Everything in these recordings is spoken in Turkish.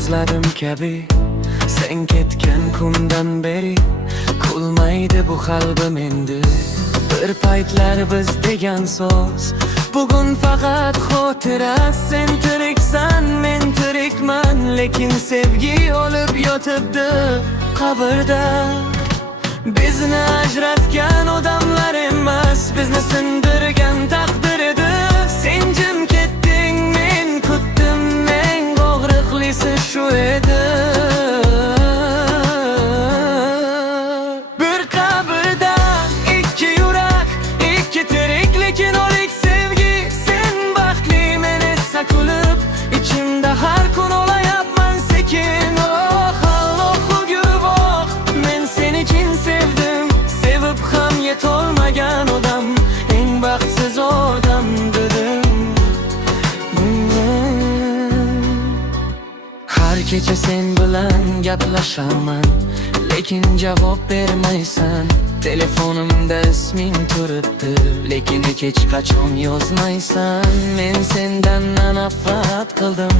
so'zlarim kabi sen ketgan kundan beri kulmaydi bu qalbim endi. Bir paytlar biz degan so'z bugun faqat xotira. Sen tiriksan, men tirikman, lekin sevgi olib yotibdi qabrda. Bizni ajratgan odamlar emas, bizni sindirgan taqdir edi. Sen jim ketding, men kutdim, eng og'riqlisi shu edi. Bir qabrda ikki yurak, ikki tirik, lekin o'lik sevgi. Sen baxtli, men esa kulib, ichimda har kun olayapman sekin. Oh Allohu guvoh, men seni chin sevdim, sevib ham yetolmagan odam, eng baxtsiz odam dedim. Har kecha sen bilan gaplashaman, lekin javob bermaysan. Telefonimda isming turibdi, lekin hech qachon yozmaysan. Men sendan nafrat qildim,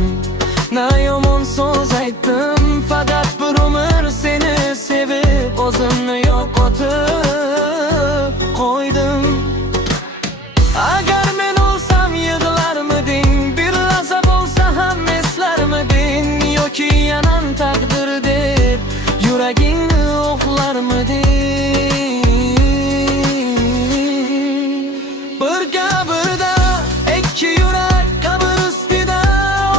na yomon so'z aytdim. Faqat bir umr seni sevib, o'zimni yo'qotib qo'ydim. Agar men o'lsam yig'larmiding, bir lahza bo'lsa ham eslarmiding, yoki yanan taqdir deb yuragingni o'qlarmiding? Bir qabrda ikki yurak, qabr ustida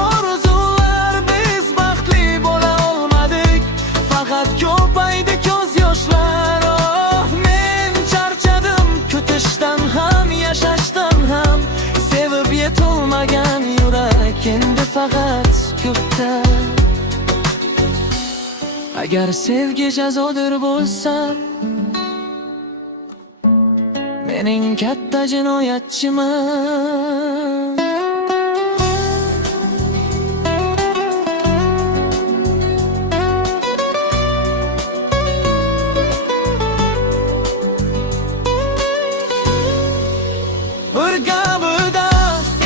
orzular. Biz baxtli bo'la olmadik, faqat ko'paydi ko'z yoshlar. Oh, men charchadim kutishdan ham, yashashdan ham. Sevib yetolmagan yurak endi faqat sukutda. Agar sevgi jazodir bo'lsa, mening katta jinoyatchiman. Bir qabrda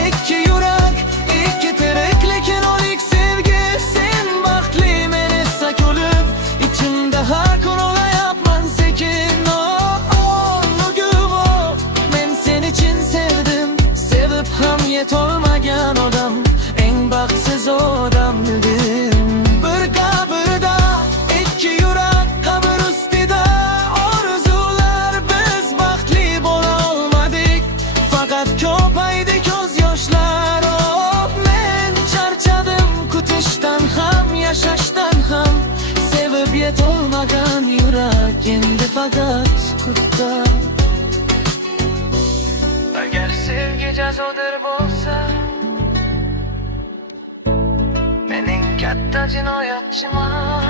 ikki yurak, ikki tirik, lekin o'lik sevgi. Sen baxtli, men esa kulib, ichimda har kun olayapman sekin. Oh guvoh, men seni chin sevdim, sevib ham yetolmagan odam, eng baxtsiz odam dedim. Bir qabrda ikki yurak, qabr ustida orzular. Biz baxtli bo'la olmadik, faqat ko'paydi ko'z yoshlar. Oh, men charchadim kutishdan ham, yashashdan ham. Sevib yetolmagan yurak endi faqat sukutda. Agar sevgi jazodir bo'lsa, mening katta jinoyatchiman.